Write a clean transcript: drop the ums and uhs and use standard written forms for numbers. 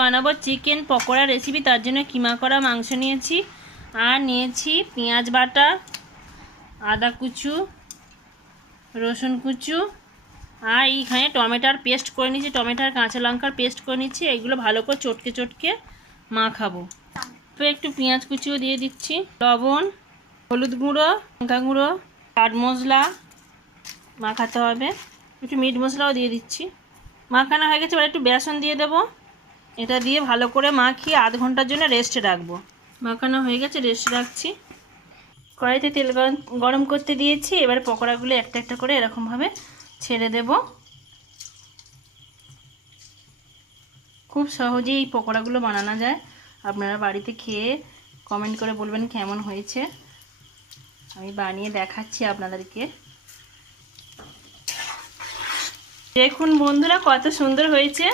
বানাবো chicken pakora recipe. তার জন্য কিমা করা মাংস নিয়েছি, আর নিয়েছি পেঁয়াজ বাটা, আদা কুচু, রসুন কুচু, আর এইখানে টমেটোর পেস্ট করে নিচ্ছি, টমেটোর কাঁচা লঙ্কার পেস্ট করে নিচ্ছি। এগুলো ভালো করে চটকে চটকে মাখাবো। তো একটু পেঁয়াজ কুচিও দিয়ে দিচ্ছি, লবণ, হলুদ গুঁড়ো, লঙ্কা গুঁড়ো, চাট মশলা মাখাতে হবে, একটু মিট মশলাও দিয়ে দিচ্ছি। মাখানো হয়ে গেছে, এবার একটু বেসন দিয়ে দেবো। এটা দিয়ে ভালো করে মাখিয়ে আধ ঘন্টার জন্য রেস্টে রাখবো। মাখানো হয়ে গেছে, রেস্টে রাখছি। কড়াইতে তেল গরম করতে দিয়েছি। এবার পকোড়াগুলো একটা একটা করে এরকমভাবে ছেড়ে দেব। খুব সহজেই এই পকোড়াগুলো বানানো যায়। আপনারা বাড়িতে খেয়ে কমেন্ট করে বলবেন কেমন হয়েছে। আমি বানিয়ে দেখাচ্ছি আপনাদেরকে। দেখুন বন্ধুরা, কত সুন্দর হয়েছে।